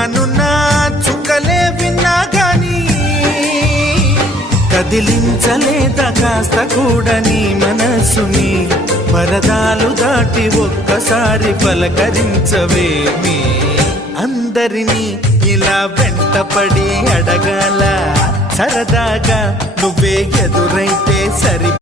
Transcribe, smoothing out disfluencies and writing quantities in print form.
దూరానున్నా చుక్కలే విన్నా గాని కదిలించలేదా కాస్త కూడా నీ మనసుని పరదాలు దాటి ఒక్కసారి పలకరించవేమి అందరినీ ఇలా వెంటపడి అడగాల సరదాగా నువ్వే ఎదురైతే సరి